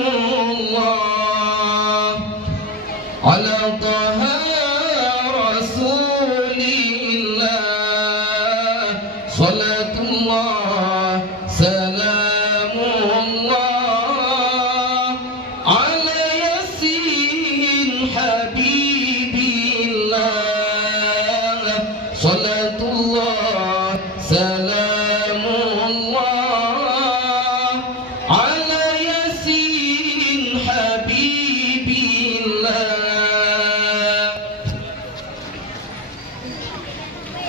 الله على طه رسول الله صلاة الله سلام الله على ياسين حبيب الله صلاة الله سلام الله على ياسين حبيب الله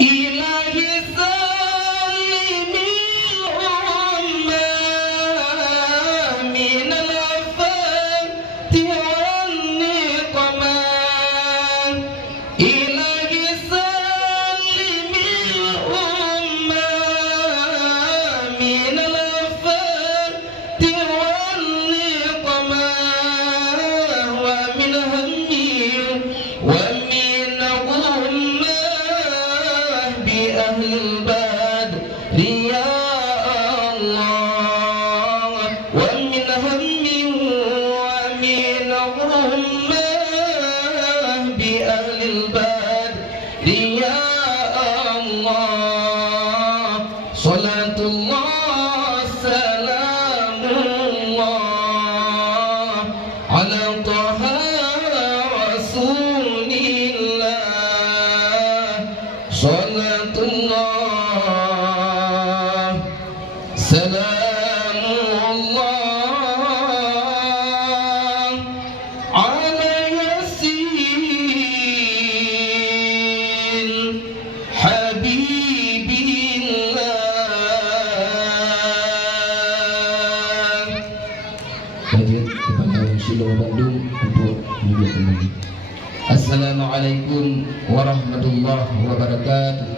إلهي سلم الأمة من الآفات والنقمة إلهي سلم الأمة من الآفات والنقمة ومن هم ومن غمة بأهل البدر يا الله ومن هم ومن غمة بأهل البدر يا الله صلاة الله سلام الله على طه رسول الله صلاة الله سلام الله على ياسين حبيب الله. Baik, kepada Silo Bandung untuk media kembali. Assalamualaikum warahmatullahi wabarakatuh.